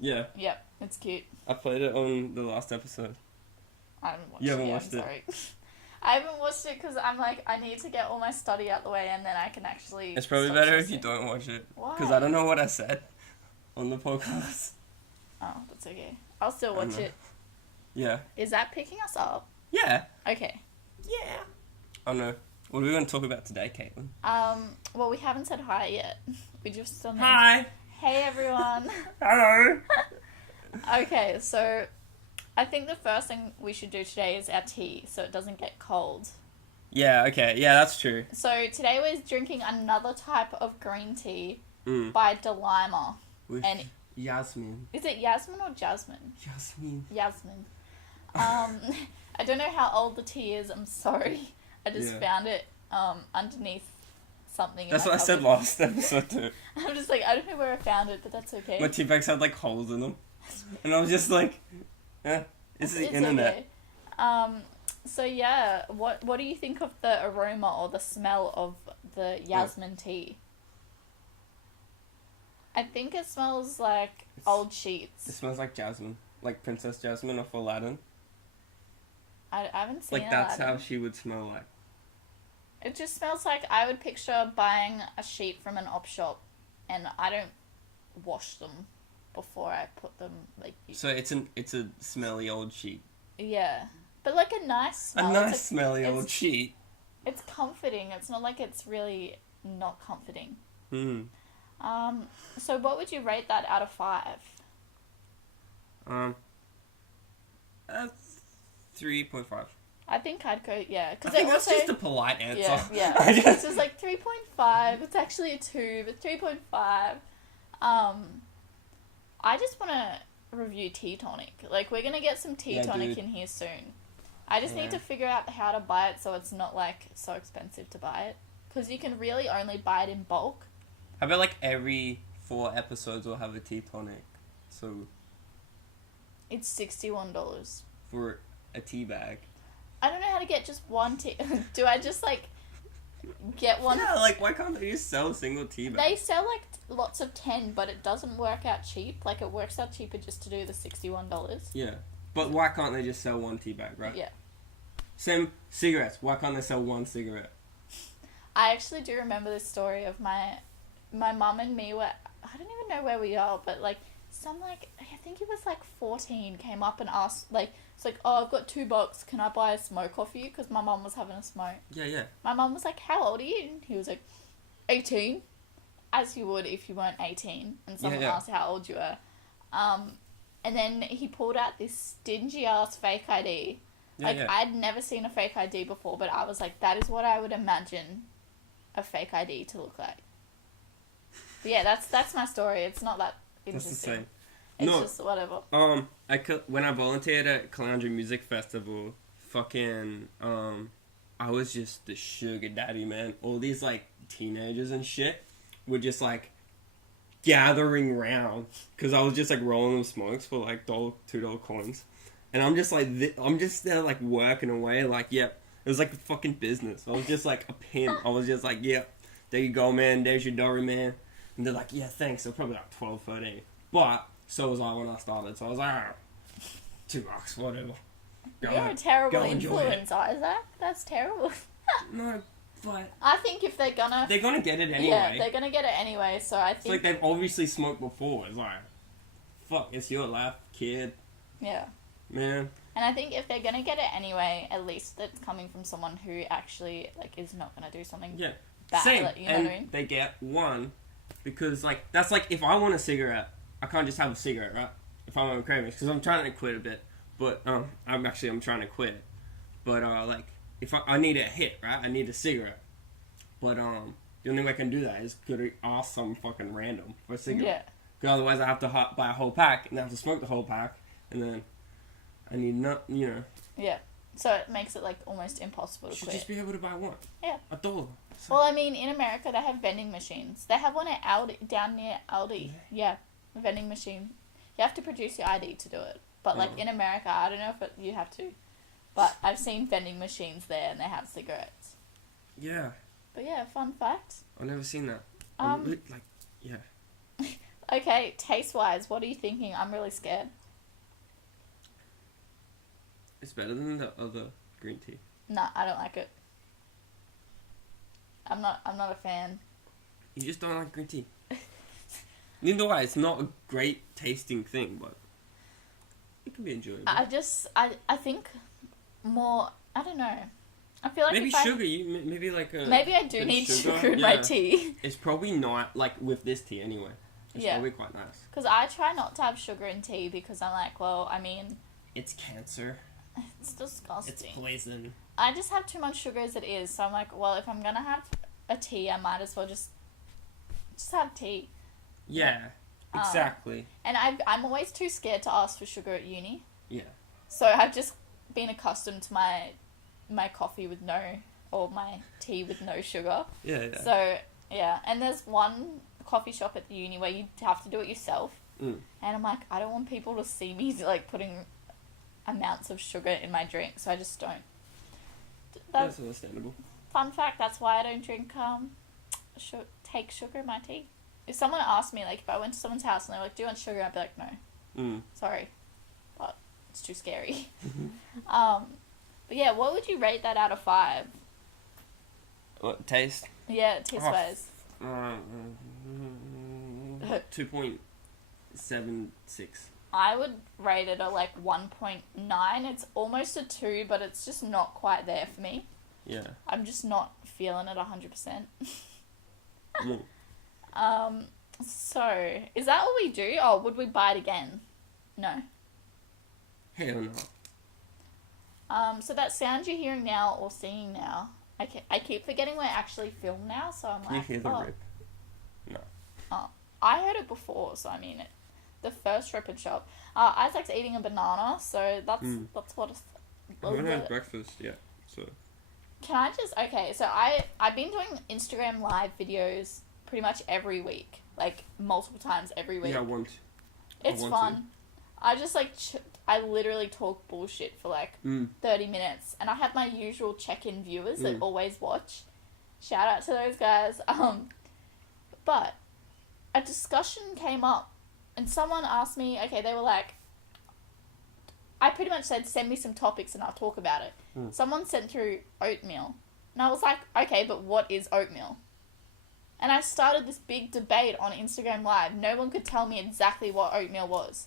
Yeah. Yep, it's cute. I played it on the last episode. I haven't watched You it. haven't I'm watched it? sorry. I haven't watched it because I'm like, I need to get all my study out the way and then I can actually. It's probably stop better if stressing. you don't watch it. Why? Because I don't know what I said on the podcast. Oh, that's okay. I'll still watch it. Yeah. Is that picking us up? Yeah. Okay. Yeah. Oh no. What are we going to talk about today, Caitlin? Well, we haven't said hi yet. We just done this. Hi. Hey, everyone. Hello. Okay, so I think the first thing we should do today is our tea so it doesn't get cold. Yeah, okay. Yeah, that's true. So today we're drinking another type of green tea by Delima. With And Yasmin. is it Yasmin or Jasmine? Yasmin. Yasmin. I don't know how old the tea is, I'm sorry. I just found it underneath something. That's what I said last episode too. I'm just like, I don't know where I found it, but that's okay. My tea bags had like holes in them. And I was just like, it's the internet. Okay. So yeah, what do you think of the aroma or the smell of the Yasmin tea? I think it smells like old sheets. It smells like Jasmine. Like Princess Jasmine off Aladdin. I haven't seen Like that's Aladdin. how she would smell like. It just smells like I would picture buying a sheet from an op shop and I don't wash them before I put them like. So it's a smelly old sheet. Yeah, but like a nice smell. A nice smelly old sheet. It's comforting. It's not like it's really not comforting. So what would you rate that out of 5? 3.5. I think I'd go, yeah. I think that's just a polite answer. Yeah. It's just like 3.5. It's actually a 2, but 3.5. I just want to review tea tonic. Like, we're going to get some tea tonic in here soon. I just need to figure out how to buy it so it's not, like, so expensive to buy it. Because you can really only buy it in bulk. How about, like, every 4 episodes we'll have a tea tonic? So... It's $61. For a tea bag. I don't know how to get just one tea. Do I just, like, get one? Yeah, like, why can't they just sell a single tea bag? They sell, like, lots of 10, but it doesn't work out cheap. Like, it works out cheaper just to do the $61. Yeah. But why can't they just sell one tea bag, right? Yeah. Same cigarettes. Why can't they sell one cigarette? I actually do remember this story of my mum and me were, I don't even know where we are, but, like, I think he was, like, 14, came up and asked, like, it's like, oh, I've got $2, can I buy a smoke off you? Because my mum was having a smoke. Yeah. My mum was like, how old are you? And he was like, 18. As you would if you weren't 18 and someone asked how old you were. And then he pulled out this stingy-ass fake ID. I'd never seen a fake ID before, but I was like, that is what I would imagine a fake ID to look like. But yeah, that's my story. It's not that interesting. That's the same. It's just whatever. When I volunteered at Caytlan Music Festival, I was just the sugar daddy, man. All these, like, teenagers and shit were just, like, gathering round. Because I was just, like, rolling them smokes for, like, $2 coins. And I'm just, like, I'm just there, like, working away, like, it was like a fucking business. I was just, like, a pimp. I was just, like, there you go, man. There's your dory, man. And they're like, yeah, thanks. They're probably, like, 12, 13. But... so was I when I started, so I was like, $2, whatever. You're a terrible influence, Isaac. That's terrible. No, but... I think if they're gonna get it anyway. Yeah, they're gonna get it anyway, so I think... It's like they've obviously smoked before. It's like, fuck, it's your life, kid. Yeah. Man. And I think if they're gonna get it anyway, at least it's coming from someone who actually, like, is not gonna do something bad. Same. Like, you know and what I mean? They get one, because, like, that's like, if I want a cigarette... I can't just have a cigarette, right? If I'm on cravings, because I'm trying to quit a bit. But, I'm trying to quit. But, like, if I need a hit, right? I need a cigarette. But, the only way I can do that is to ask some fucking random for a cigarette. Yeah. Because otherwise I have to buy a whole pack, and I have to smoke the whole pack, and then I need Yeah. So it makes it, like, almost impossible to quit. You should just be able to buy one. Yeah. $1. So. Well, I mean, in America, they have vending machines. They have one at Aldi, down near Aldi. Yeah. A vending machine. You have to produce your ID to do it. But, like, in America, I don't know if you have to. But I've seen vending machines there, and they have cigarettes. Yeah. But, yeah, fun fact. I've never seen that. Okay, taste-wise, what are you thinking? I'm really scared. It's better than the other green tea. Nah, I don't like it. I'm not a fan. You just don't like green tea. Neither way, it's not a great tasting thing, but it can be enjoyable. I think more, I don't know. I feel like maybe sugar, maybe like a... Maybe I do need sugar in my tea. It's probably not, like, with this tea anyway. It's probably quite nice. Because I try not to have sugar in tea because I'm like, well, I mean... It's cancer. It's disgusting. It's poison. I just have too much sugar as it is, so I'm like, well, if I'm gonna have a tea, I might as well just have tea. Yeah, exactly. And I'm always too scared to ask for sugar at uni. Yeah. So I've just been accustomed to my coffee with or my tea with no sugar. Yeah. So, yeah. And there's one coffee shop at the uni where you have to do it yourself. Mm. And I'm like, I don't want people to see me, like, putting amounts of sugar in my drink, so I just don't. That's understandable. Fun fact, that's why I don't drink, take sugar in my tea. If someone asked me, like, if I went to someone's house and they were like, do you want sugar? I'd be like, no. Sorry. But it's too scary. But yeah, what would you rate that out of 5? What, taste? Yeah, taste-wise. 2.76. I would rate it a, like, 1.9. It's almost a 2, but it's just not quite there for me. Yeah. I'm just not feeling it 100%. So, is that all we do? Oh, would we buy it again? No. Hell no. So that sound you're hearing now or seeing now, I keep forgetting we're actually filmed now, so I'm like, you hear the rip? No. Oh, I heard it before, so I mean it. The first rip and shop. Isaac's eating a banana, so that's what it's... I haven't had breakfast yet, so... Can I just... Okay, so I've been doing Instagram live videos pretty much every week. Like, multiple times every week. Yeah, I want It's fun. I just, like... I literally talk bullshit for, like, 30 minutes. And I have my usual check-in viewers that always watch. Shout out to those guys. But a discussion came up. And someone asked me... Okay, they were like... I pretty much said, send me some topics and I'll talk about it. Someone sent through oatmeal. And I was like, okay, but what is oatmeal? And I started this big debate on Instagram Live. No one could tell me exactly what oatmeal was.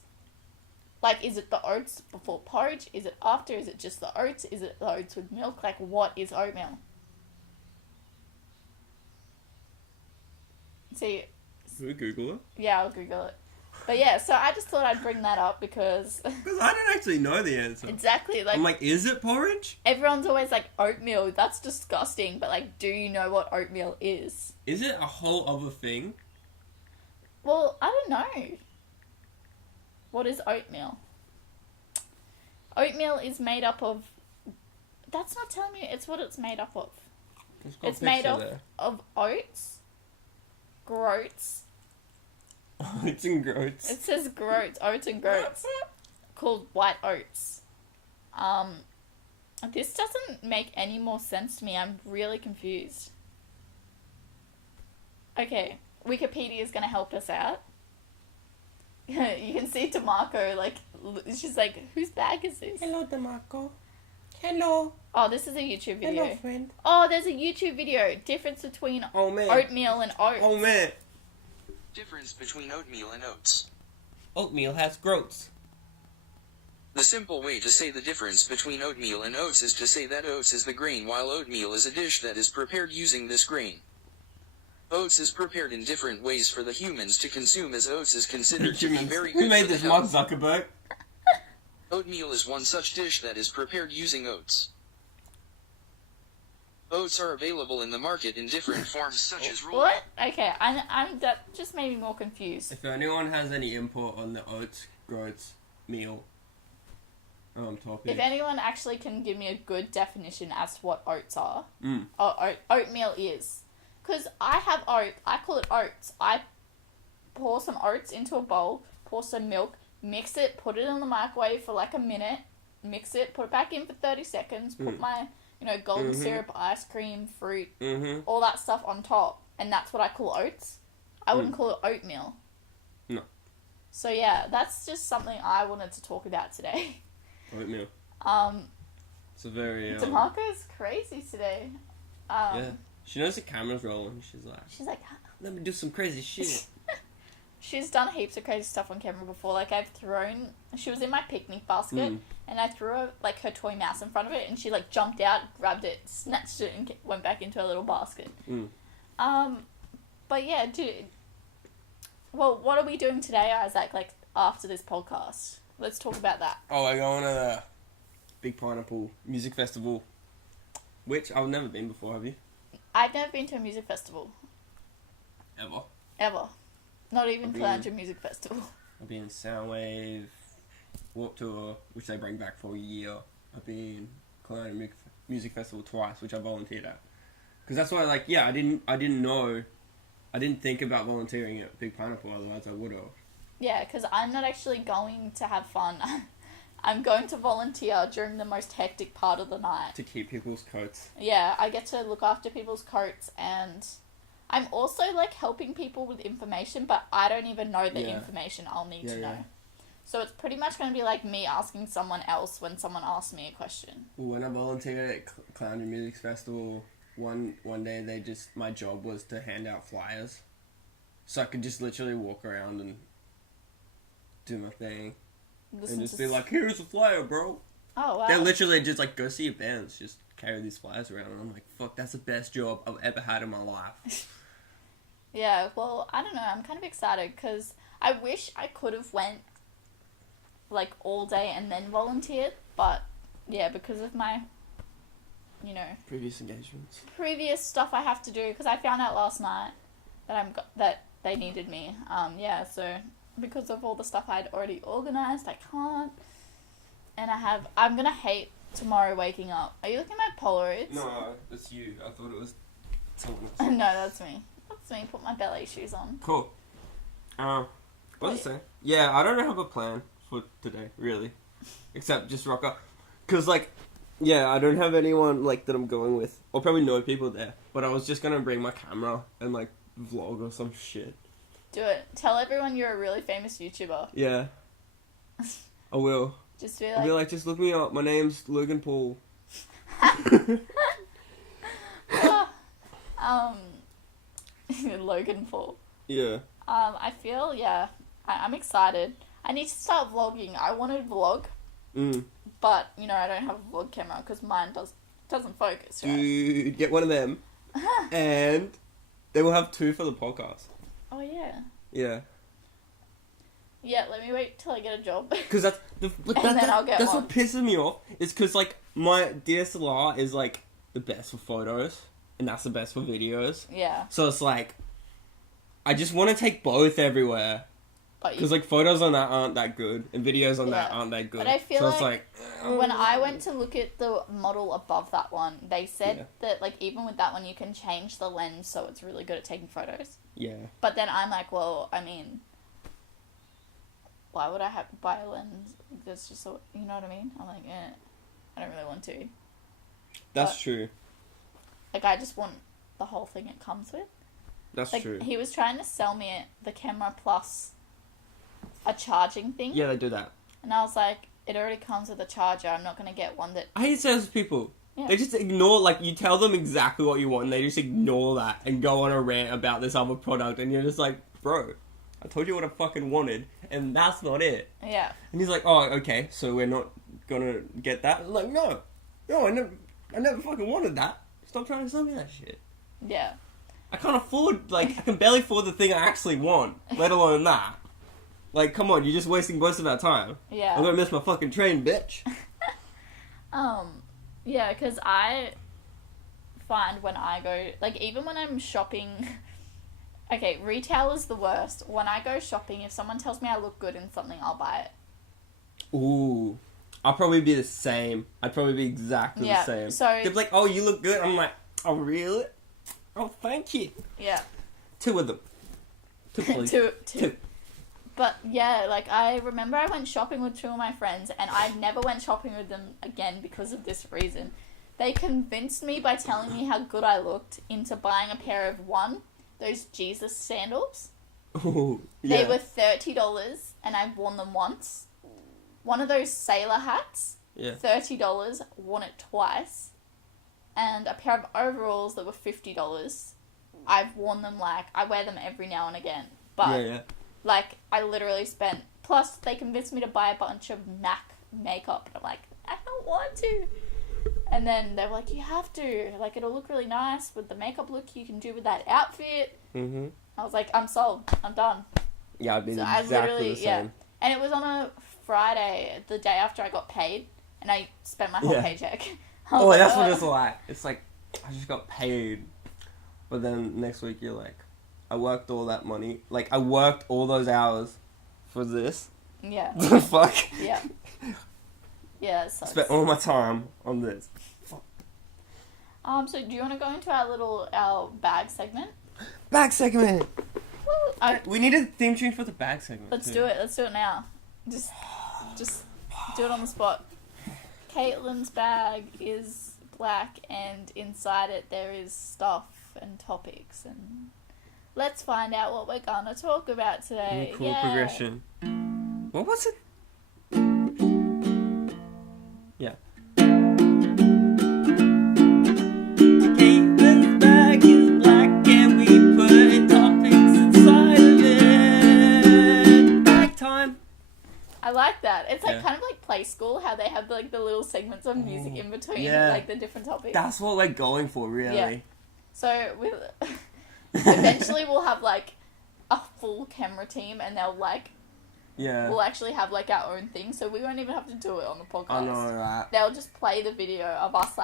Like, is it the oats before porridge? Is it after? Is it just the oats? Is it the oats with milk? Like, what is oatmeal? See... Should we Google it? Yeah, I'll Google it. But yeah, so I just thought I'd bring that up because... Because I don't actually know the answer. Exactly. Like, I'm like, is it porridge? Everyone's always like, oatmeal, that's disgusting. But like, do you know what oatmeal is? Is it a whole other thing? Well, I don't know. What is oatmeal? Oatmeal is made up of... That's not telling me it's what it's made up of. It's made up of oats, groats. Oats and groats. It says groats, oats and groats. Called white oats. This doesn't make any more sense to me. I'm really confused. Okay, Wikipedia is going to help us out. You can see DeMarco, like, she's like, whose bag is this? Hello, DeMarco. Hello. Oh, this is a YouTube video. Hello, friend. Oh, there's a YouTube video. Difference between oatmeal and oats. Oh, man. Difference between oatmeal and oats. Oatmeal has groats. The simple way to say the difference between oatmeal and oats is to say that oats is the grain while oatmeal is a dish that is prepared using this grain. Oats is prepared in different ways for the humans to consume as oats is considered to be very good. Who made for the this, Mark health. Zuckerberg? Oatmeal is one such dish that is prepared using oats. Oats are available in the market in different forms such as rolled... What? Okay, I'm that just made me more confused. If anyone has any input on the oats, groats, meal, topic. If anyone actually can give me a good definition as to what oats are, or oatmeal is. Because I have oats, I call it oats. I pour some oats into a bowl, pour some milk, mix it, put it in the microwave for like a minute, mix it, put it back in for 30 seconds, put my... golden syrup, ice cream, fruit, all that stuff on top. And that's what I call oats. I wouldn't call it oatmeal. No. So yeah, that's just something I wanted to talk about today. Oatmeal. It's a very... DeMarco's crazy today. Yeah. She knows the camera's rolling. She's like, "Huh?" let me do some crazy shit. She's done heaps of crazy stuff on camera before. Like, she was in my picnic basket, and I threw her toy mouse in front of it, and she, jumped out, grabbed it, snatched it, and went back into her little basket. But yeah, well, what are we doing today, Isaac, after this podcast? Let's talk about that. Oh, we're going to the Big Pineapple Music Festival, which I've never been before, have you? I've never been to a music festival. Ever. Not even Caytlan Music Festival. I've been Soundwave, Warped Tour, which they bring back for a year. I've been Caytlan Music Festival twice, which I volunteered at. Because that's why, I didn't think about volunteering at Big Pineapple, otherwise I would have. Yeah, because I'm not actually going to have fun. I'm going to volunteer during the most hectic part of the night. To keep people's coats. Yeah, I get to look after people's coats, and I'm also, helping people with information, but I don't even know the information I'll need to know. Yeah. So it's pretty much going to be like me asking someone else when someone asks me a question. When I volunteered at Caytlan Music Festival, one day my job was to hand out flyers. So I could just literally walk around and do my thing. And just be like, here's a flyer, bro. Oh, wow. They're literally just go see your bands, just carry these flyers around. And I'm like, fuck, that's the best job I've ever had in my life. Yeah, well, I don't know. I'm kind of excited because I wish I could have went all day and then volunteered. But yeah, because of my, previous engagements. Previous stuff I have to do, because I found out last night that they needed me. Yeah, so because of all the stuff I'd already organised, I can't. And I'm going to hate tomorrow waking up. Are you looking at my Polaroids? No, it's you. I thought it was someone else. No, that's me. That's me. Put my ballet shoes on. Cool. What was I saying? Yeah, I don't have a plan for today, really. Except just rock up. Because, I don't have anyone, that I'm going with. I'll probably know people there. But I was just going to bring my camera and, vlog or some shit. Do it. Tell everyone you're a really famous YouTuber. Yeah. I will. Just be I'll be just look me up. My name's Logan Paul. Logan Paul. Yeah. I feel, I'm excited. I need to start vlogging. I want to vlog. But, I don't have a vlog camera because mine doesn't focus, right? Dude, get one of them. And they will have 2 for the podcast. Oh, yeah. Yeah. Yeah, let me wait till I get a job. Because that's what pisses me off. It's because, my DSLR is, the best for photos. And that's the best for videos. Yeah. So it's I just want to take both everywhere. Because, photos on that aren't that good. And videos on that aren't that good. But I feel so it's when I went to look at the model above that one, they said that, even with that one, you can change the lens so it's really good at taking photos. Yeah. But then I'm well, I mean, why would I have to buy a lens? That's just so, you know what I mean? I'm I don't really want to. That's true. I just want the whole thing it comes with. That's true. He was trying to sell me the camera plus a charging thing. Yeah, they do that. And I was it already comes with a charger. I'm not going to get one that... I hate salespeople. Yeah. They just ignore, you tell them exactly what you want, and they just ignore that and go on a rant about this other product, and you're just bro, I told you what I fucking wanted, and that's not it. Yeah. And he's oh, okay, so we're not gonna get that? I'm no, I never fucking wanted that. Stop trying to sell me that shit. Yeah. I can't afford, I can barely afford the thing I actually want, let alone that. Come on, you're just wasting most of our time. Yeah. I'm gonna miss my fucking train, bitch. Yeah, because I find when I go, even when I'm shopping, okay, retail is the worst. When I go shopping, if someone tells me I look good in something, I'll buy it. Ooh. I'll probably be the same. I'd probably be exactly the same. So they'd be oh, you look good. I'm oh, really? Oh, thank you. Yeah. 2 of them. 2, please. 2. But yeah, I remember I went shopping with 2 of my friends, and I never went shopping with them again because of this reason. They convinced me by telling me how good I looked into buying a pair of those Jesus sandals. Oh, They yeah. were $30 and I've worn them once. One of those sailor hats, Yeah. $30, worn it twice. And a pair of overalls that were $50. I've worn them I wear them every now and again. But, Yeah. I literally spent, plus they convinced me to buy a bunch of MAC makeup. I'm like, I don't want to. And then they were like, you have to. It'll look really nice with the makeup look you can do with that outfit. Mm-hmm. I was like, I'm sold. I'm done. Yeah, I've been So I exactly literally, the same. yeah. And it was on a Friday, the day after I got paid, and I spent my whole Yeah. paycheck. I was Oh, like, that's what it's like. It's like, I just got paid. But then next week you're like, I worked all that money. I worked all those hours for this. Yeah. The fuck? Yeah. Yeah, it sucks. Spent all my time on this. So do you want to go into our bag segment? Bag segment! Woo! We need a theme tune for the bag segment. Let's too. do it. Let's do it now. Just do it on the spot. Caytlan's bag is black, and inside it there is stuff and topics, and let's find out what we're gonna talk about today. Cool Yay. progression. What was it? Yeah. Caytlan's bag is black and we put topics inside of it. Bag time. I like that. It's Yeah. kind of like Play School, how they have the little segments of music in between, Yeah. the different topics. That's what we're going for, really. Yeah. So eventually we'll have a full camera team, and Yeah. we'll actually have our own thing, so we won't even have to do it on the podcast. I know that. They'll just play the video of us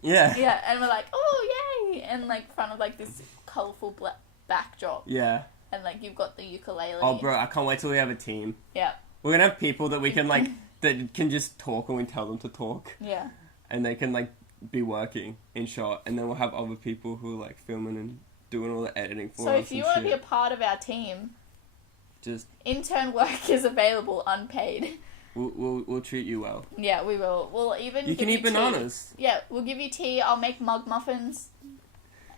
Yeah. yeah, and we're like, oh yay, and front of this colourful backdrop, Yeah. and you've got the ukulele. Oh, bro, I can't wait till we have a team. Yeah, We're gonna have people that we can that can just talk when we tell them to talk, yeah. and they can be working in shot, and then we'll have other people who are filming and doing all the editing for So us. if you and want to shit. be a part of our team, just intern work is available, unpaid. we'll treat you well. Yeah, we will. We'll even You give can eat tea. bananas. Yeah, we'll give you tea. I'll make mug muffins.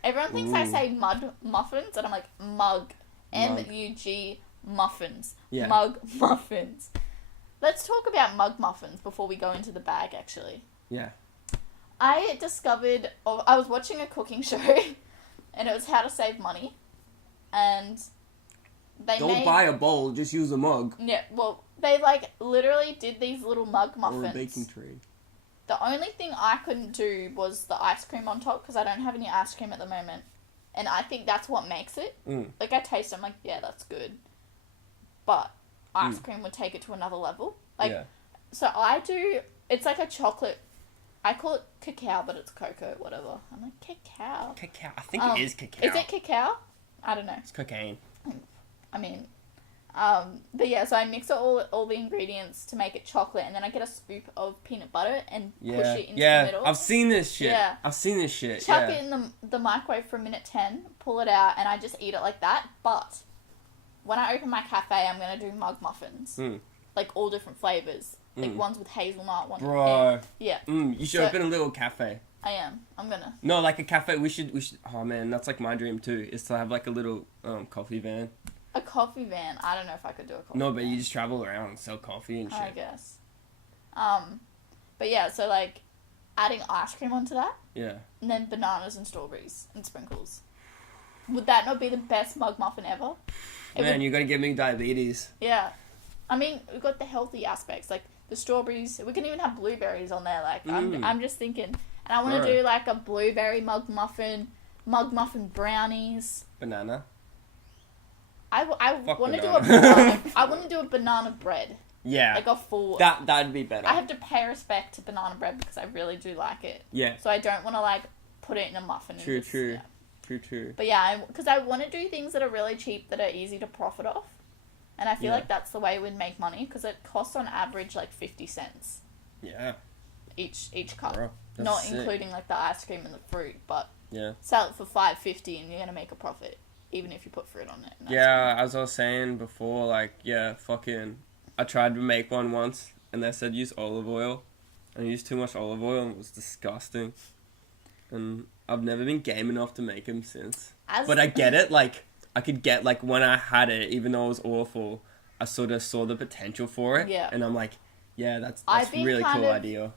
Everyone thinks I Ooh. say mud muffins, and I'm like mug. Mug. M-U-G muffins. Yeah. Mug muffins. Let's talk about mug muffins before we go into the bag, actually. Yeah. I discovered... I was watching a cooking show, and it was how to save money. And they Don't buy a bowl, just use a mug. Yeah, well, they literally did these little mug muffins. Or a baking tray. The only thing I couldn't do was the ice cream on top, because I don't have any ice cream at the moment. And I think that's what makes it. Mm. I taste it, I'm like, yeah, that's good. But ice cream would take it to another level. Yeah. So I do, it's a chocolate, I call it cacao, but it's cocoa, whatever. I'm like, cacao. Cacao. I think it is cacao. Is it cacao? I don't know. It's cocaine. I mean, but yeah, so I mix all the ingredients to make it chocolate, and then I get a scoop of peanut butter and push it into the middle. I've seen this shit. Yeah. I've seen this shit. Chuck yeah. it in the microwave for a minute 10, pull it out, and I just eat it like that. But when I open my cafe, I'm going to do mug muffins. Mm. All different flavours. Ones with hazelnut, one with Bro. mint. Yeah. You should So- open a little cafe. I am. I'm going to. No, a cafe. We should. Oh man, that's my dream too. Is to have a little coffee van. A coffee van. I don't know if I could do a coffee No, van. but you just travel around and sell coffee and shit. I guess. But yeah, so adding ice cream onto that, Yeah. and then bananas and strawberries and sprinkles. Would that not be the best mug muffin ever? It Man, would- you're gonna give me diabetes. Yeah. I mean, we've got the healthy aspects, the strawberries. We can even have blueberries on there. I'm just thinking. And I want to do a blueberry mug muffin brownies. Banana. I Fuck want to do banana. I want to do a banana bread. Yeah. A full... That'd be better. I have to pay respect to banana bread because I really do like it. Yeah. So I don't want to put it in a muffin. And True. just, True. Yeah. True. But yeah, because I want to do things that are really cheap, that are easy to profit off. And I feel like that's the way we'd make money, because it costs on average 50 cents Yeah. each cup. Bro, that's Not sick. including the ice cream and the fruit, but Yeah. sell it for $5.50 and you're gonna make a profit, even if you put fruit on it. And that's Yeah, as I was saying before, I tried to make one once, and they said use olive oil, and I used too much olive oil, and it was disgusting. And I've never been game enough to make them since. As- But I get it, I could get, like, when I had it, even though it was awful, I sort of saw the potential for it. Yeah. And I'm like, yeah, that's I've been really kind cool of idea.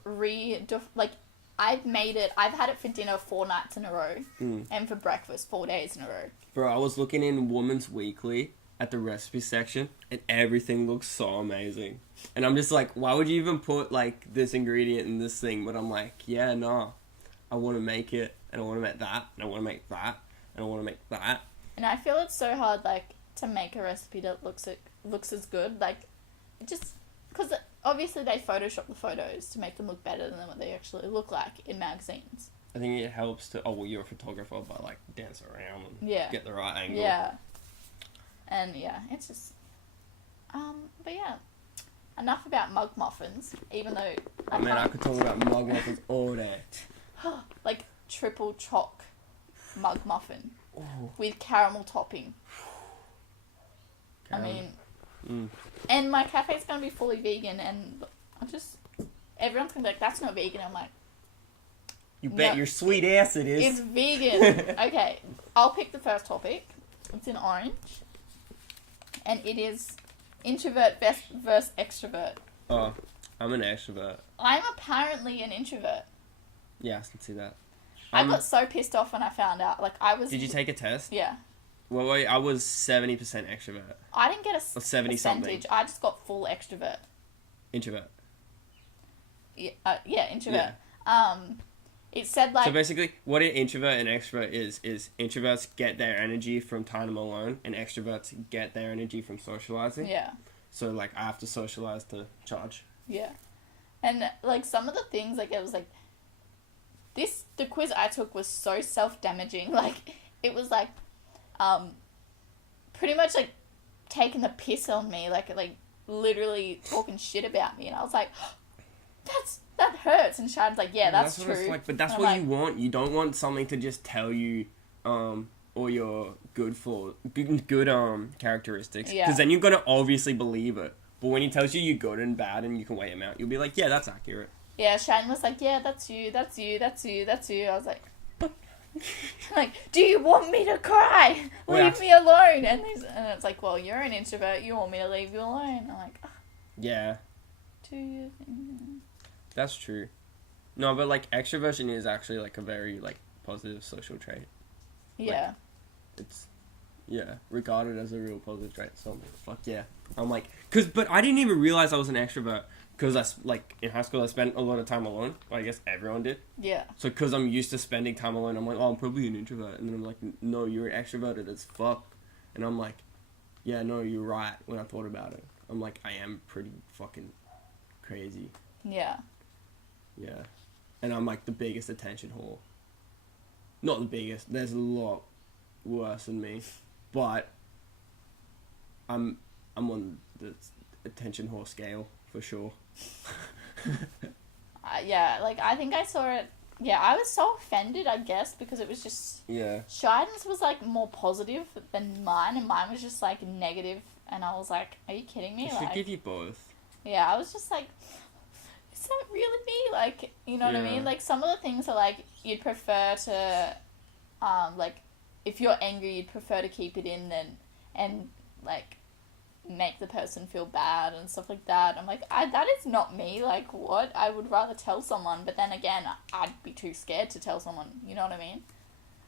I've had it for dinner 4 nights in a row, and for breakfast 4 days in a row. Bro, I was looking in Woman's Weekly at the recipe section, and everything looks so amazing. And I'm just like, why would you even put, like, this ingredient in this thing? But I'm like, yeah, no. I want to make it, and I want to make that, and I want to make that, and I want to make that. And I feel it's so hard, like, to make a recipe that looks as good. Like, it just... Because obviously they Photoshop the photos to make them look better than what they actually look like in magazines. I think it helps to... Oh, well, you're a photographer, but, like, dance around and get the right angle. Yeah. And, yeah, it's just... But, yeah. Enough about mug muffins, even though... I could talk about mug muffins all day. Like, triple choc mug muffin. Ooh. With caramel topping. Caramel. I mean... And my cafe's going to be fully vegan, and everyone's going to be like, that's not vegan. I'm like... You bet your sweet ass it is. It's vegan. Okay, I'll pick the first topic. It's in orange. And it is introvert versus extrovert. Oh, I'm an extrovert. I'm apparently an introvert. Yeah, I can see that. I got so pissed off when I found out. Like, I was... Did you take a test? Yeah. Well, wait, I was 70% extrovert. I didn't get a Or 70 something. percentage. I just got full extrovert. Introvert. Yeah, introvert. Yeah. It said, like... So basically, what an introvert and extrovert is introverts get their energy from time alone, and extroverts get their energy from socializing. Yeah. So, like, I have to socialize to charge. Yeah. And, like, some of the things, like, it was, like... The quiz I took was so self-damaging. Like, it was, like... pretty much, like, taking the piss on me, like, literally talking shit about me, and I was like, that hurts, and Shad's like, yeah, that's true. It's like, but that's and what you want. You don't want something to just tell you, all your good characteristics, Yeah. because then you're gonna obviously believe it. But when he tells you you're good and bad, and you can weigh him out, you'll be like, yeah, that's accurate. Yeah, Shad was like, yeah, that's you, that's you, that's you, that's you. I was like, like, do you want me to cry? Leave me alone. And it's like, well, you're an introvert. You want me to leave you alone? I'm like, yeah. Do you think? That's true. No, but, like, extroversion is actually, like, a very, like, positive social trait. Yeah. Like, it's, yeah, regarded as a real positive trait. So, fuck yeah. I'm like, but I didn't even realize I was an extrovert. Because, like, in high school, I spent a lot of time alone. Well, I guess everyone did. Yeah. So, because I'm used to spending time alone, I'm like, oh, I'm probably an introvert. And then I'm like, no, you're extroverted as fuck. And I'm like, yeah, no, you're right when I thought about it. I'm like, I am pretty fucking crazy. Yeah. Yeah. And I'm, like, the biggest attention whore. Not the biggest. There's a lot worse than me. But I'm on the attention whore scale, for sure. Yeah, like, I think I saw it... Yeah, I was so offended, I guess, because it was just... Yeah. Shiden's was, like, more positive than mine, and mine was just, like, negative, and I was like, are you kidding me? I should give you both. Yeah, I was just like, is that really me? Like, you know what I mean? Like, some of the things are, like, you'd prefer to, like, if you're angry, you'd prefer to keep it in and like, make the person feel bad and stuff like that. I'm like, that is not me. Like, what? I would rather tell someone, but then again, I'd be too scared to tell someone. You know what I mean?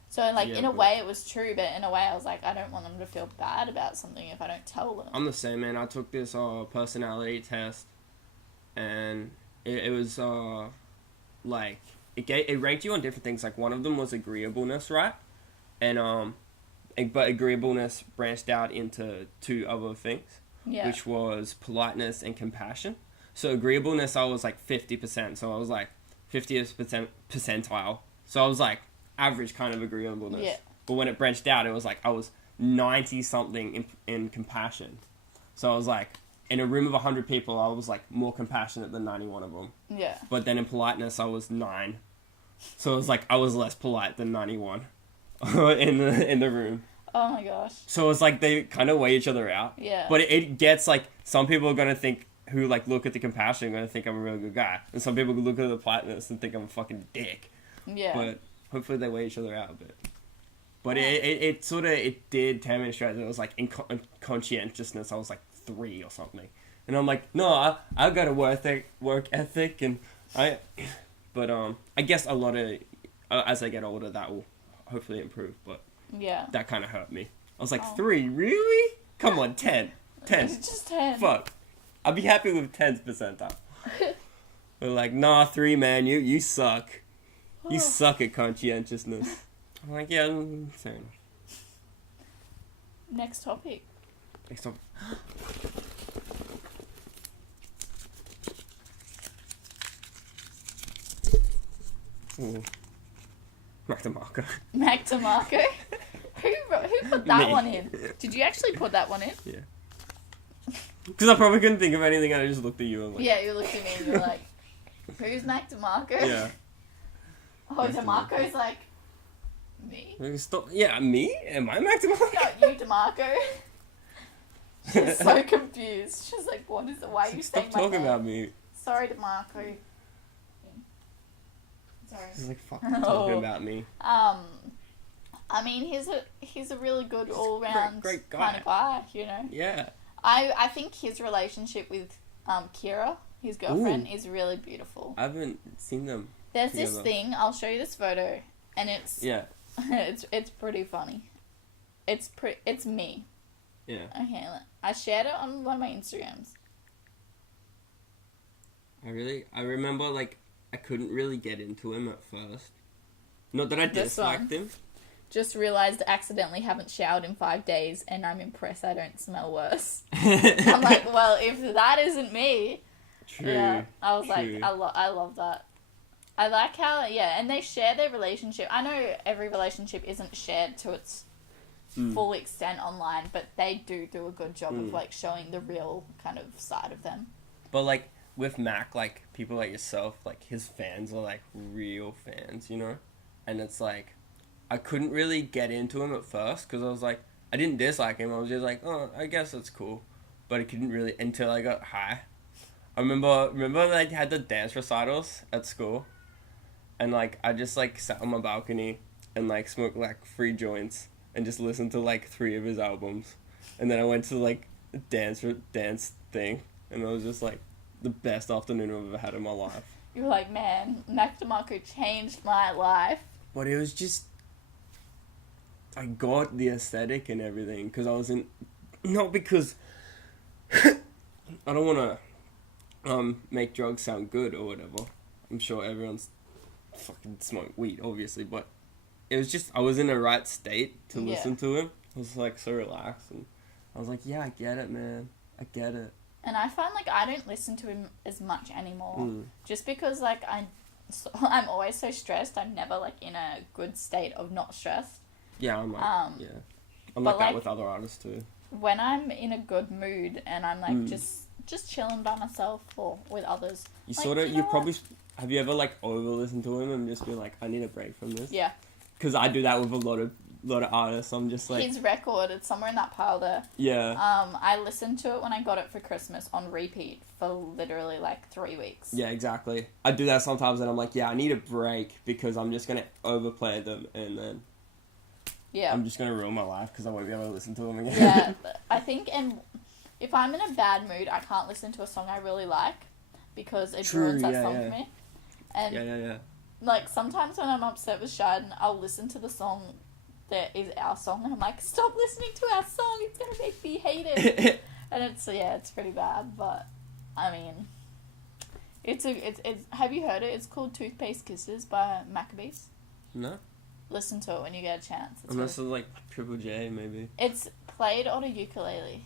So, like, in a way, it was true, but in a way, I was like, I don't want them to feel bad about something if I don't tell them. I'm the same, man. I took this personality test, and it was, like, it ranked you on different things. Like, one of them was agreeableness, right? And, but agreeableness branched out into 2 other things, which was politeness and compassion. So agreeableness, I was like 50%, so I was like 50th percentile. So I was like average kind of agreeableness. Yeah. But when it branched out, it was like I was 90 something in compassion. So I was like, in a room of 100 people, I was like more compassionate than 91 of them. Yeah. But then in politeness, I was 9. So it was like I was less polite than 91. in the room. Oh my gosh. So it's like they kind of weigh each other out. Yeah. But it gets like, some people are going to think, who like look at the compassion, are going to think I'm a really good guy. And some people look at the politeness and think I'm a fucking dick. Yeah. But hopefully they weigh each other out a bit. But it sort of, it did tear me straight. It was like in conscientiousness, I was like 3 or something. And I'm like, no, I got a work ethic, and but I guess a lot of, as I get older, that will hopefully improve, but yeah, that kind of hurt me. I was like, 3, really? Come on, 10. It's just 10. Fuck. I'd be happy with 10's percentile. They're like, nah, 3, man, you suck. You suck at conscientiousness. I'm like, yeah, fair enough. Next topic. Ooh. Mac DeMarco. Mac DeMarco? Who put that Me. one in? Did you actually put that one in? Yeah. Because I probably couldn't think of anything, and I just looked at you and like... Yeah, you looked at me and you were like, who's Mac DeMarco? Yeah. Oh, DeMarco's like, me? Stop. Yeah, me? Am I Mac DeMarco? No, you, DeMarco. She's so confused. She's like, what is it? Why are you saying Stop my talking name? about me. Sorry, DeMarco. Sorry. She's like, fuck, talking about me. I mean, he's a really good all-round great guy. kind of guy, you know? Yeah. I think his relationship with Kira, his girlfriend, is really beautiful. I haven't seen them. There's together. this thing, I'll show you this photo, and it's it's pretty funny. It's me. Yeah. Okay, I shared it on one of my Instagrams. I remember, like, I couldn't really get into him at first. Not that I disliked him. Just realised accidentally haven't showered in 5 days, and I'm impressed I don't smell worse. I'm like, well, if that isn't me... True. Yeah, I was true. like, I love that. I like how, and they share their relationship. I know every relationship isn't shared to its full extent online, but they do a good job of, like, showing the real kind of side of them. But, like, with Mac, like, people like yourself, like, his fans are, like, real fans, you know? And it's like, I couldn't really get into him at first, because I was like, I didn't dislike him, I was just like, oh, I guess it's cool. But I couldn't really, until I got high. I remember they had the dance recitals at school, and, like, I just, like, sat on my balcony and, like, smoked, like, 3 joints and just listened to, like, 3 of his albums. And then I went to, like, a dance thing, and it was just, like, the best afternoon I've ever had in my life. You were like, man, Mac DeMarco changed my life. But it was just... I got the aesthetic and everything, because I was in... Not because... I don't want to make drugs sound good or whatever. I'm sure everyone's fucking smoke weed, obviously, but it was just... I was in the right state to listen to him. I was, like, so relaxed, and I was like, yeah, I get it, man. I get it. And I find, like, I don't listen to him as much anymore. Just because, like, I'm always so stressed. I'm never, like, in a good state of not stressed. Yeah, I'm like, I'm but, like that like, with other artists, too. When I'm in a good mood and I'm, like, just chilling by myself or with others. You like, sort of, you know probably... Have you ever, like, over-listened to him and just be like, I need a break from this? Yeah. Because I do that with a lot of artists. I'm just like... His record, it's somewhere in that pile there. Yeah. I listened to it when I got it for Christmas on repeat for literally, like, 3 weeks. Yeah, exactly. I do that sometimes and I'm like, yeah, I need a break because I'm just going to overplay them and then... Yeah. I'm just going to ruin my life because I won't be able to listen to them again. Yeah, I think, and if I'm in a bad mood, I can't listen to a song I really like because it ruins that song for me. And Yeah. like, sometimes when I'm upset with Shad, I'll listen to the song that is our song, and I'm like, stop listening to our song, it's gonna make me hate it. And it's pretty bad, but, I mean, it's have you heard it? It's called Toothpaste Kisses by Maccabees. No? Listen to it when you get a chance. Unless it's like Triple J, maybe. It's played on a ukulele.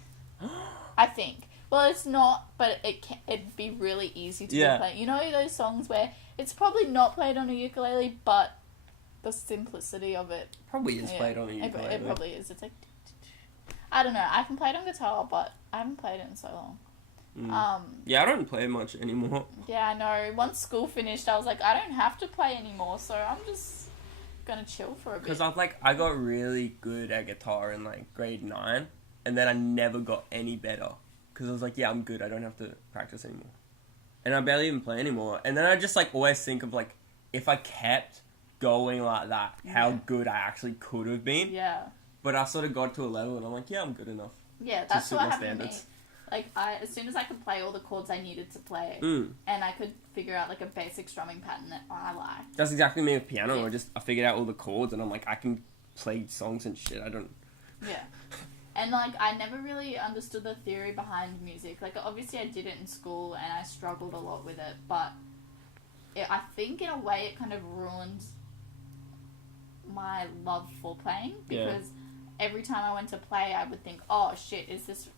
I think. Well, it's not, but it'd be really easy to be played. You know those songs where it's probably not played on a ukulele, but the simplicity of it Probably is played on a ukulele. It probably is. It's like... I don't know. I can play it on guitar, but I haven't played it in so long. Yeah, I don't play much anymore. Yeah, I know. Once school finished, I was like, I don't have to play anymore, so I'm just gonna chill for a bit. Because I got really good at guitar in like grade 9, and then I never got any better. Because I was like, yeah, I'm good. I don't have to practice anymore. And I barely even play anymore. And then I just like always think of like, if I kept going like that, how Yeah. good I actually could have been. Yeah. But I sort of got to a level and I'm like, yeah, I'm good enough. Yeah, that's suit what my happened to me. standards. Like, as soon as I could play all the chords I needed to play, Mm. and I could figure out, like, a basic strumming pattern that I liked. That's exactly me with piano. Yeah. I figured out all the chords and I'm like, I can play songs and shit. I don't... Yeah. And, like, I never really understood the theory behind music. Like, obviously I did it in school and I struggled a lot with it, but I think in a way it kind of ruined my love for playing, because every time I went to play I would think, oh shit, is this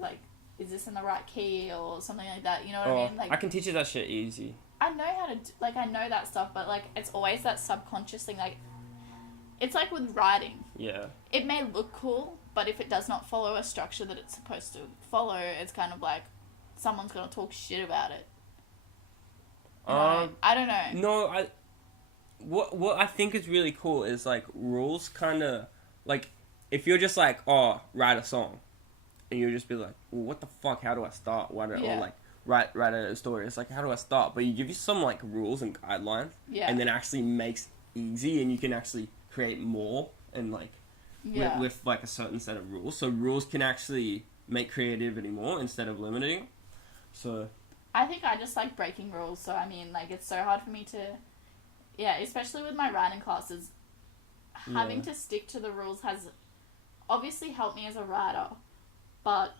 in the right key or something like that, you know what I mean? Like, I can teach you that shit easy. I know how to I know that stuff, but like it's always that subconscious thing. Like, it's like with writing, Yeah. it may look cool, but if it does not follow a structure that it's supposed to follow, it's kind of like someone's gonna talk shit about it. You know? I don't know. No, what I think is really cool is, like, rules kind of, like, if you're just like, oh, write a song, and you'll just be like, well, what the fuck, how do I start? Or, like, write a story. It's like, how do I start? But you give you some, like, rules and guidelines, and then actually makes easy, and you can actually create more, and, like, with like, a certain set of rules. So rules can actually make creativity more instead of limiting. So... I think I just like breaking rules, so I mean, like, it's so hard for me to... Yeah, especially with my writing classes, having to stick to the rules has obviously helped me as a writer, but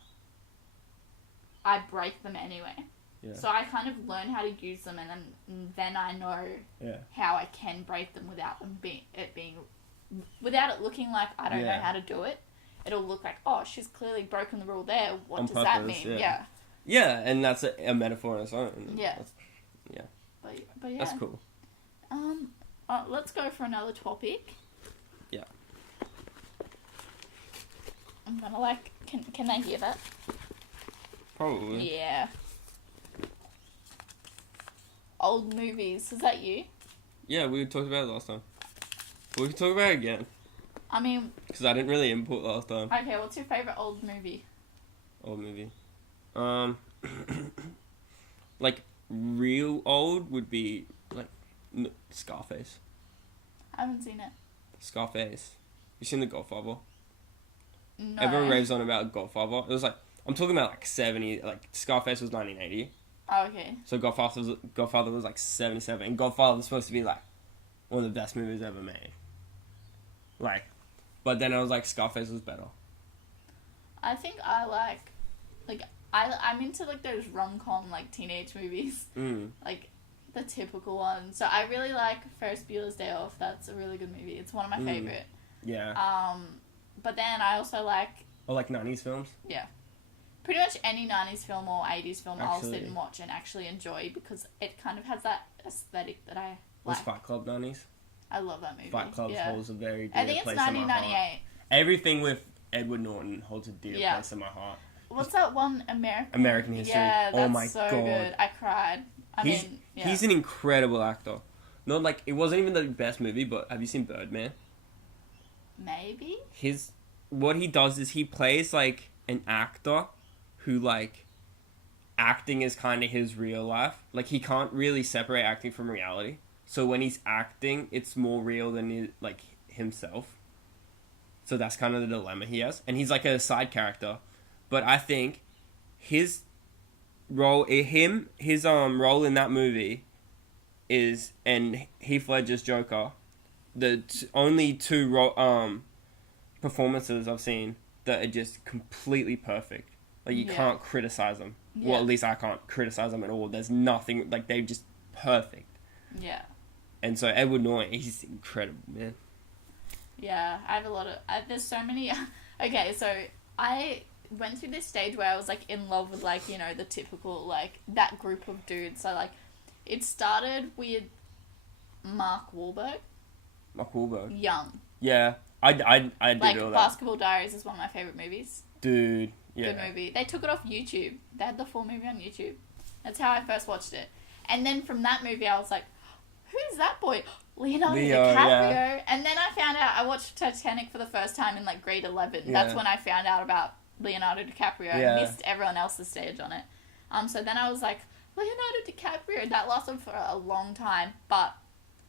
I break them anyway. Yeah. So I kind of learn how to use them, and then I know how I can break them without them without it looking like I don't know how to do it. It'll look like, oh, she's clearly broken the rule there. What does that mean? Yeah. Yeah, and that's a metaphor on its own. Yeah. But yeah. That's cool. Let's go for another topic. Yeah. I'm gonna like... Can I hear that? Probably. Yeah. Old movies. Is that you? Yeah, we talked about it last time. We can talk about it again. I mean... Because I didn't really input last time. Okay, what's your favourite old movie? Old movie. Like, real old would be, like, Scarface. I haven't seen it. Scarface. You seen The Godfather? No. Everyone raves on about Godfather. It was like, I'm talking about like 70, like Scarface was 1980. Oh, okay. So Godfather was like 77. And Godfather was supposed to be like one of the best movies ever made. Like, but then I was like, Scarface was better. I think I like I'm into like those rom-com like teenage movies. Like the typical ones. So I really like Ferris Bueller's Day Off. That's a really good movie. It's one of my favorite. Yeah. But then I also like... Or like 90s films? Yeah. Pretty much any 90s film or 80s film I'll sit and watch and actually enjoy, because it kind of has that aesthetic that I like. Was Fight Club 90s? I love that movie. Fight Club holds a very dear I think it's place in my heart. 1998. Everything with Edward Norton holds a dear place in my heart. What's that one? American History. Yeah, that's oh my so God. good. I cried. He's an incredible actor. Not like, it wasn't even the best movie, but have you seen Birdman? Maybe? What he does is he plays like an actor who, like, acting is kind of his real life. Like, he can't really separate acting from reality. So when he's acting, it's more real than like himself. So that's kind of the dilemma he has. And he's like a side character. But I think his role in that movie is, and Heath Ledger's Joker, the only two performances I've seen that are just completely perfect. Like, you can't criticize them. Yeah. Well, at least I can't criticize them at all. There's nothing, like, they're just perfect. Yeah. And so Edward Norton, he's incredible, man. Yeah, I have a lot of... there's so many... Okay, so I went through this stage where I was, like, in love with, like, you know, the typical, like, that group of dudes. So, like, it started with Mark Wahlberg. Mark Wahlberg? Young. Yeah, I did like, all that. Basketball Diaries is one of my favourite movies. Dude, yeah. Good movie. They took it off YouTube. They had the full movie on YouTube. That's how I first watched it. And then from that movie, I was like, who's that boy? Leonardo DiCaprio. Yeah. And then I found out, I watched Titanic for the first time in, like, grade 11. Yeah. That's when I found out about Leonardo DiCaprio. Yeah. I missed everyone else's stage on it. So then I was like, Leonardo DiCaprio. That lasted for a long time. But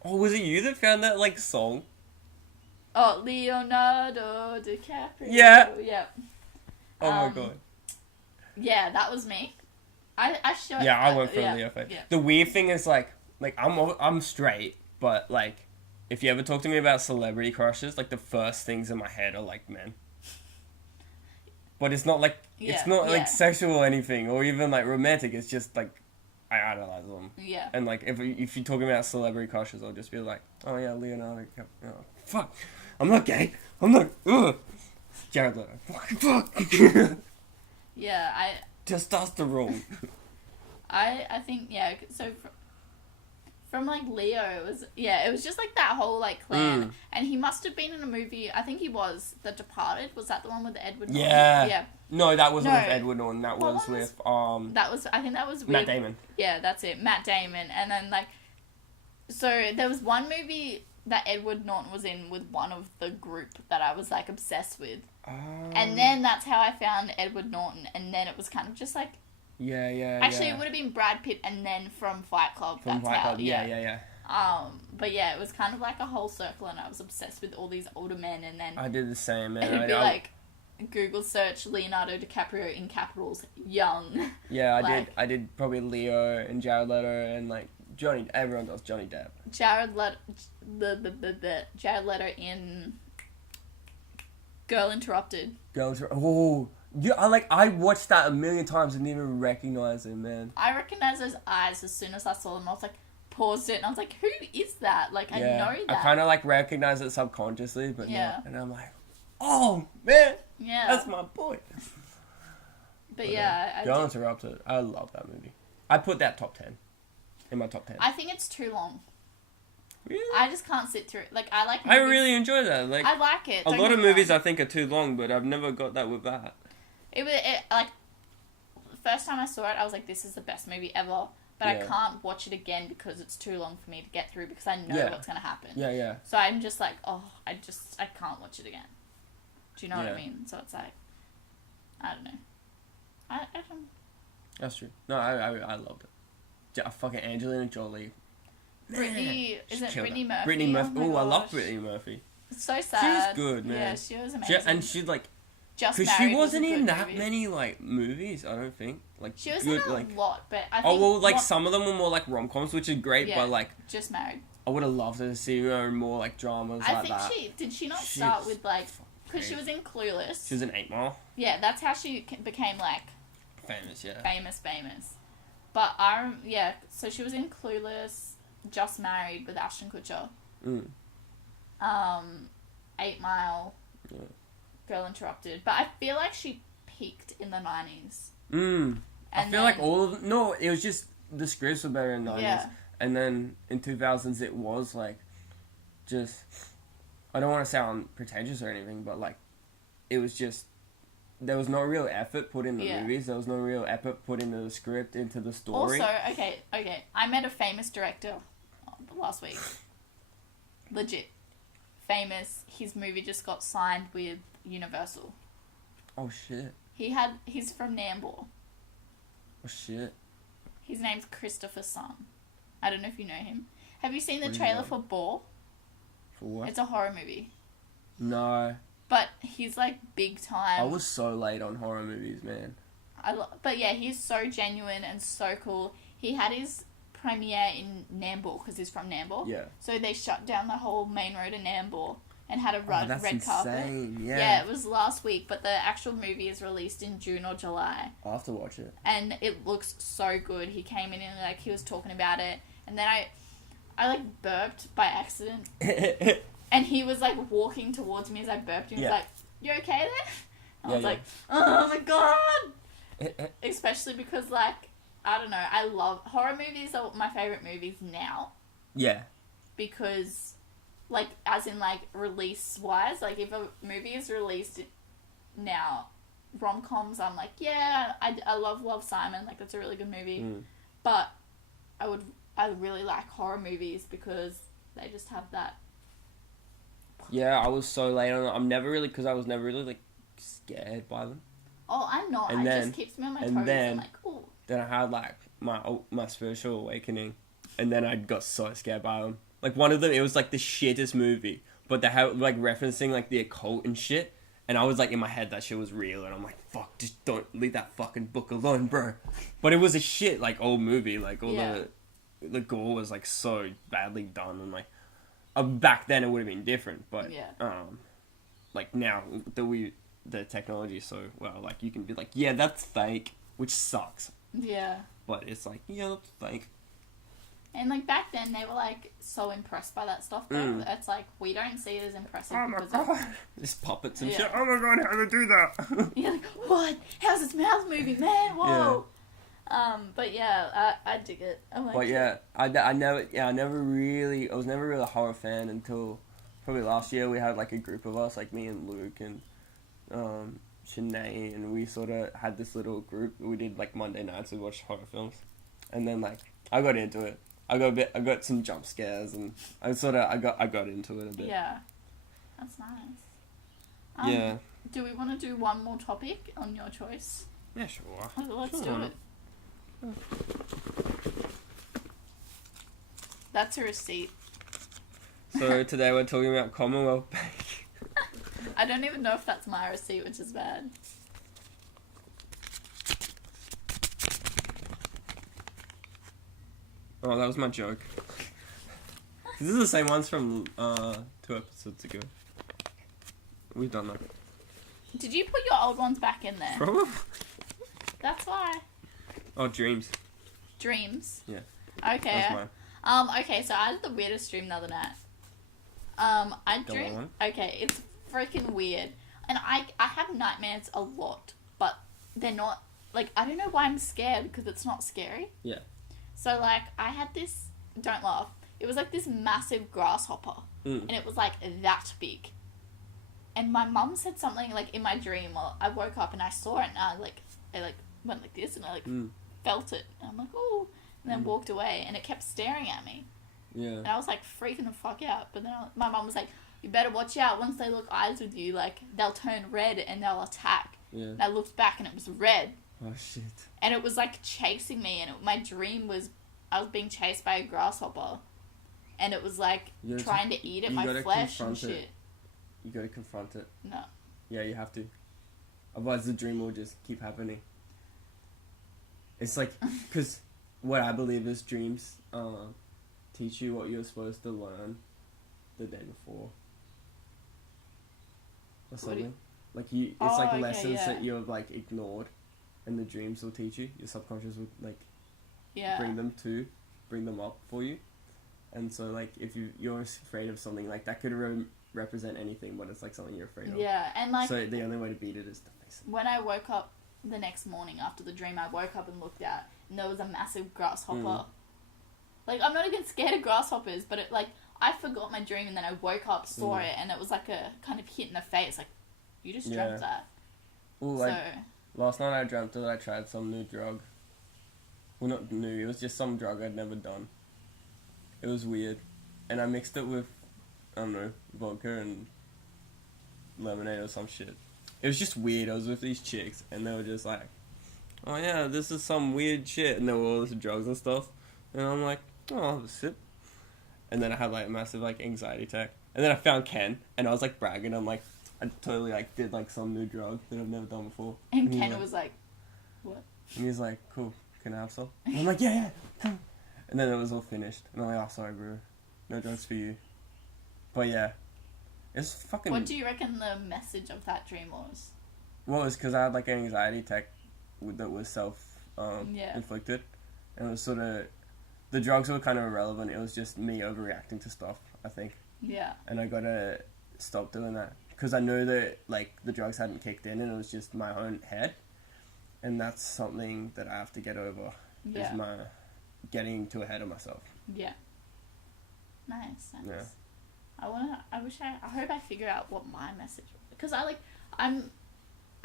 Oh, was it you that found that, like, song? Oh, Leonardo DiCaprio. Yeah. Yeah. Oh my god. Yeah, that was me. I showed. Yeah, I went for Leo face. Yeah. The weird thing is, like I'm straight, but, like, if you ever talk to me about celebrity crushes, like, the first things in my head are, like, men. But it's not, like, like, sexual or anything, or even, like, romantic. It's just, like, I idolize them. Yeah. And, like, if you're talking about celebrity crushes, I'll just be like, oh, yeah, Leonardo. Oh, fuck. I'm not gay. I'm not. Ugh. Jared Leto. Fuck. Yeah, Testosterone. I think, yeah, so from like Leo, it was just like that whole like clan. And he must have been in a movie, I think he was, The Departed. Was that the one with Edward Norton? Yeah. Yeah. No, that wasn't with Edward Norton. That was with, I think that was with Matt Damon. Yeah, that's it. Matt Damon. And then, like, so there was one movie that Edward Norton was in with one of the group that I was, like, obsessed with. And then that's how I found Edward Norton. And then it was kind of just, like... Yeah. Actually, it would have been Brad Pitt and then from Fight Club. But yeah, it was kind of like a whole circle, and I was obsessed with all these older men, and then... I did the same, man. And it'd be like... Google search Leonardo DiCaprio in capitals, young. Yeah, I did probably Leo and Jared Leto and, like, Johnny. Everyone does Johnny Depp. Jared Leto in Girl Interrupted. Oh, yeah. I watched that a million times and didn't even recognize him, man. I recognized those eyes as soon as I saw them. I was like, paused it, and I was like, who is that? Like, I know that. I kind of, like, recognize it subconsciously, but not. And I'm like, oh, man. Yeah. That's my boy. But yeah, Girl Interrupted. I love that movie. I put that top 10. In my top 10. I think it's too long. Really? I just can't sit through it. Like, I like movies. I really enjoy that. Like, I like it. A lot of movies I think are too long, but I've never got that with that. Like, the first time I saw it, I was like, this is the best movie ever. But I can't watch it again because it's too long for me to get through because I know what's going to happen. Yeah. So I'm just like, I can't watch it again. Do you know what I mean? So it's like, I don't know. I don't... That's true. No, I loved it. Fucking Angelina Jolie. Brittany Murphy? Brittany Murphy. Oh, I love Brittany Murphy. It's so sad. She was good, man. Yeah, she was amazing. And she's like... Just Because Married she wasn't was a in good that movie. many, like, movies, I don't think. Like, she was good, in a like... lot, but I think... Oh, well, like, some of them were more, like, rom-coms, which is great, but, like... Just Married. I would have loved to see her in more, like, dramas like that. I think did she not start with, like... Because she was in Clueless. She was in 8 Mile. Yeah, that's how she became, like... Famous, yeah. Famous. But, so she was in Clueless, Just Married with Ashton Kutcher. 8 Mile. Yeah. Girl Interrupted. But I feel like she peaked in the 90s. I feel like all of them... No, it was just... The scripts were better in the 90s. Yeah. And then in 2000s it was, like... Just... I don't want to sound pretentious or anything, but, like... It was just... There was no real effort put in the movies. There was no real effort put into the script, into the story. Also, okay. I met a famous director last week. Legit. Famous. His movie just got signed with Universal. Oh, shit. He's from Nambour. Oh, shit. His name's Christopher Sun. I don't know if you know him. Have you seen the trailer for Boar? For what? It's a horror movie. No. But he's, like, big time. I was so late on horror movies, man. But yeah, he's so genuine and so cool. He had his premiere in Nambour because he's from Nambour. Yeah. So they shut down the whole main road in Nambour and had a red insane. carpet. Yeah, it was last week, but the actual movie is released in June or July. I'll have to watch it. And it looks so good. He came in and, like, he was talking about it. And then I like, burped by accident. And he was, like, walking towards me as I burped. And he was like, you okay there? I was like, oh my god! Especially because, like, I don't know, I love... Horror movies are my favourite movies now. Yeah. Because, like, as in, like, release-wise, like, if a movie is released now, rom-coms, I'm like, yeah, I love Simon. Like, that's a really good movie. But I really like horror movies because they just have that... Yeah, I was so late on it. Because I was never really, like, scared by them. Oh, I'm not. And then, just keeps me on my toes. I'm like, Then I had, like, my spiritual awakening. And then I got so scared by them. Like, one of them, it was, like, the shittest movie. But they had, like, referencing, like, the occult and shit. And I was, like, in my head, that shit was real. And I'm like, fuck, just don't leave that fucking book alone, bro. But it was a shit, like, old movie. Like, all the gore was, like, so badly done. And, like, back then it would have been different. But, like, now, the technology is so, well, like, you can be like, yeah, that's fake. Which sucks. Yeah. But it's like, yeah, that's fake. And, like, back then, they were, like, so impressed by that stuff, though. It's like, we don't see it as impressive. Oh, my God. Of... Just puppets and shit. Oh, my God, how to do that? You're like, what? How's his mouth moving, man? Whoa. Yeah. But, yeah, I dig it. I like but, yeah, I was never really a horror fan until probably last year. We had, like, a group of us, like, me and Luke and, Shanae, and we sort of had this little group. We did, like, Monday nights, we watched horror films. And then, like, I got into it. I got some jump scares, and I got into it a bit. Yeah, that's nice. Yeah. Do we want to do one more topic on your choice? Yeah, sure. Let's do it. That's a receipt. So today we're talking about Commonwealth Bank. I don't even know if that's my receipt, which is bad. Oh, that was my joke. This is the same ones from 2 episodes ago. We've done that. Did you put your old ones back in there? Probably. That's why. Oh, dreams. Dreams? Yeah. Okay. That's mine. Okay, so I had the weirdest dream the other night. I dreamed... Okay, it's freaking weird. And I have nightmares a lot, but they're not... Like, I don't know why I'm scared, because it's not scary. Yeah. So, like, I had this... Don't laugh. It was, like, this massive grasshopper. And it was, like, that big. And my mum said something, like, in my dream. Well, I woke up and I saw it, and I went like this, and I, felt it. And I'm like, oh... And then walked away, and it kept staring at me. Yeah. And I was, like, freaking the fuck out. But then my mum was like, you better watch out. Once they look eyes with you, like, they'll turn red and they'll attack. Yeah. And I looked back, and it was red. Oh, shit. And it was, like, chasing me. And my dream was I was being chased by a grasshopper. And it was, like, trying to eat at my flesh and shit. You gotta confront it. No. Yeah, you have to. Otherwise, the dream will just keep happening. It's like, because what I believe is dreams teach you what you're supposed to learn the day before. Or something. It's like lessons that you've, like, ignored, and the dreams will teach you. Your subconscious will, like, bring them up for you. And so, like, if you're afraid of something, like, that could represent anything, but it's, like, something you're afraid of. Yeah, and, like... So the only way to beat it is to face it. When I woke up the next morning after the dream, I woke up and looked out, and there was a massive grasshopper. Like, I'm not even scared of grasshoppers, but it, like, I forgot my dream, and then I woke up, saw it, and it was, like, a kind of hit in the face, like, you just dreamt that. Well, like, last night I dreamt that I tried some new drug. Well, not new, it was just some drug I'd never done. It was weird. And I mixed it with, I don't know, vodka and lemonade or some shit. It was just weird. I was with these chicks, and they were just like, oh yeah, this is some weird shit. And there were all this drugs and stuff. And I'm like, oh, I'll have a sip. And then I had, like, a massive, like, anxiety attack. And then I found Ken, and I was, like, bragging. I'm like, I totally, like, did, like, some new drug that I've never done before. And Ken was like, what? And he's like, cool, can I have some? And I'm like, yeah, come. And then it was all finished. And I'm like, oh, sorry, bro. No drugs for you. But, yeah. It's fucking... What do you reckon the message of that dream was? Well, it was because I had, like, an anxiety attack that was self-inflicted. And it was sort of... The drugs were kind of irrelevant. It was just me overreacting to stuff, I think. Yeah. And I gotta stop doing that. Because I knew that, like, the drugs hadn't kicked in and it was just my own head. And that's something that I have to get over. Yeah. Is my getting too ahead of myself. Yeah. Nice. Yeah. I hope I figure out what my message was. Because I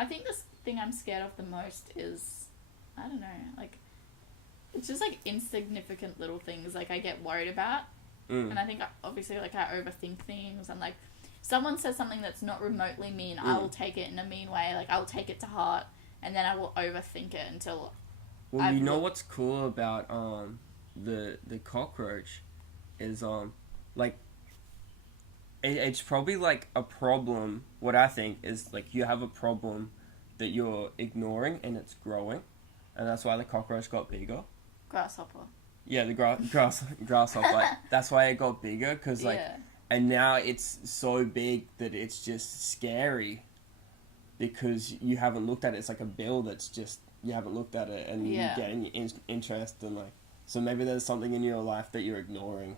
think this thing I'm scared of the most is, I don't know, like, it's just, like, insignificant little things, like, I get worried about. And I think, obviously, like, I overthink things. And, like, someone says something that's not remotely mean, I will take it in a mean way. Like, I will take it to heart, and then I will overthink it until... Well, you know what's cool about the cockroach is, like, it's probably, like, a problem. What I think is, like, you have a problem that you're ignoring and it's growing. And that's why the cockroach got bigger. Grasshopper. Yeah, the grasshopper. That's why it got bigger, because, like, and now it's so big that it's just scary. Because you haven't looked at it. It's like a bill that's just, you haven't looked at it and you get interest and, like, so maybe there's something in your life that you're ignoring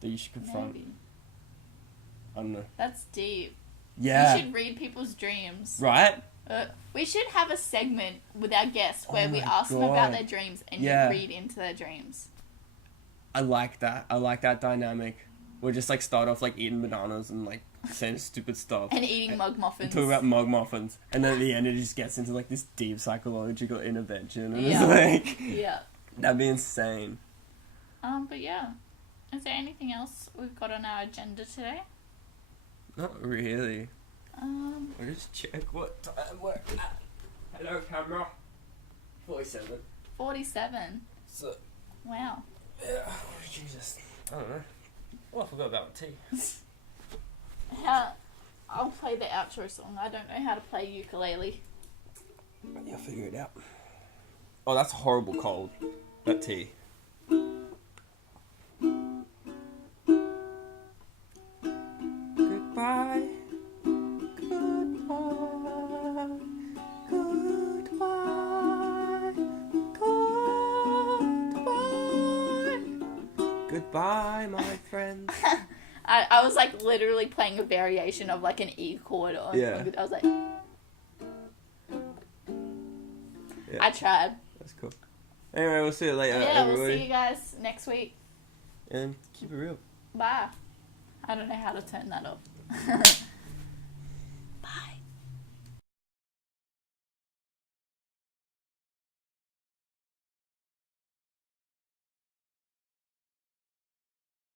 that you should confront. Maybe. I don't know. That's deep. Yeah. We should read people's dreams. Right? We should have a segment with our guests where we ask them about their dreams and you read into their dreams. I like that. I like that dynamic. We'll just, like, start off, like, eating bananas and, like, saying stupid stuff. And eating mug muffins. Talk about mug muffins. And then at the end it just gets into, like, this deep psychological intervention. And it's like... Yeah. That'd be insane. But yeah. Is there anything else we've got on our agenda today? Not really. I'll just check what time we're at. Hello, camera. 47. 47. So... Wow. Yeah, Jesus. I don't know. Oh, I forgot about tea. I'll play the outro song. I don't know how to play ukulele. You'll figure it out. Oh, that's horrible cold. That tea. Goodbye. Goodbye. Goodbye. Goodbye. Goodbye, my friends. I was like literally playing a variation of like an E chord on. Yeah. I was like, I tried. That's cool. Anyway, we'll see you later, everybody. We'll see you guys next week. And keep it real. Bye. I don't know how to turn that off.